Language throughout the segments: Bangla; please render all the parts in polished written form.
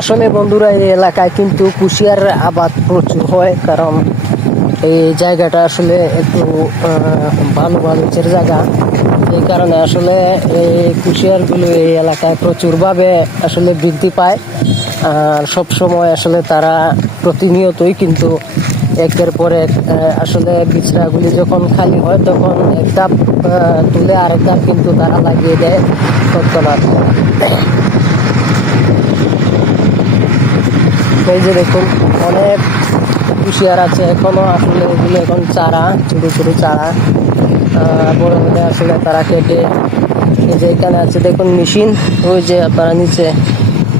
আসলে বন্ধুরা এই এলাকায় কিন্তু কুশিয়ার আবাদ প্রচুর হয়, কারণ এই জায়গাটা আসলে একটু ভালো বালুচের জায়গা। এই কারণে আসলে এই কুশিয়ারগুলো এই এলাকায় প্রচুরভাবে আসলে বৃদ্ধি পায়। আর সবসময় আসলে তারা প্রতিনিয়তই কিন্তু একের পর এক আসলে বিছড়াগুলি যখন খালি হয় তখন এক ধাপ তুলে আরেক ধাপ কিন্তু তারা লাগিয়ে দেয় তৎক্ষণাৎ। এই যে দেখুন অনেক কুশিয়ার আছে এখনো, আসলে এগুলো এখন চারা, ছোট ছোট চারা, বড় হলে আসলে তারা কেটে, এই যে এখানে আছে দেখুন মেশিন, ওই যে আপনারা নিচে,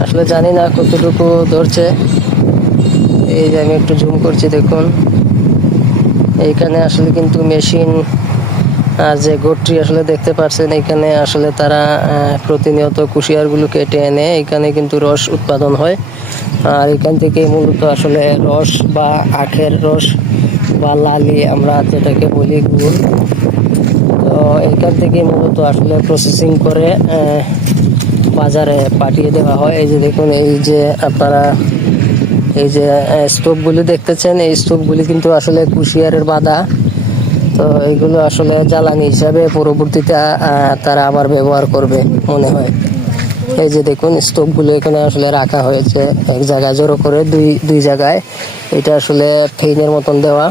আসলে জানি না কতটুকু ধরছে, এই যে আমি একটু জুম করছি দেখুন, এইখানে আসলে কিন্তু মেশিন আর যে গোটটি আসলে দেখতে পাচ্ছেন, এখানে আসলে তারা প্রতিনিয়ত কুশিয়ারগুলো কেটে এনে এখানে কিন্তু রস উৎপাদন হয়। আর এখান থেকে মূলত আসলে রস বা আখের রস বা লালি আমরা যেটাকে বলি গুড়, তো এখান থেকে মূলত আসলে প্রসেসিং করে বাজারে পাঠিয়ে দেওয়া হয়। এই যে দেখুন, এই যে আপনারা এই যে স্টোভগুলি দেখতেছেন, এই স্টোভগুলি কিন্তু আসলে কুশিয়ারের বাঁধা। তো এইগুলো আসলে জ্বালানি হিসাবে পরবর্তীতে তারা আবার ব্যবহার করবে মনে হয়। এই যে দেখুন স্টোভগুলো এখানে আসলে রাখা হয়েছে এক জায়গায় জড়ো করে, দুই জায়গায়। এটা আসলে ফেইনের মতন দেওয়া।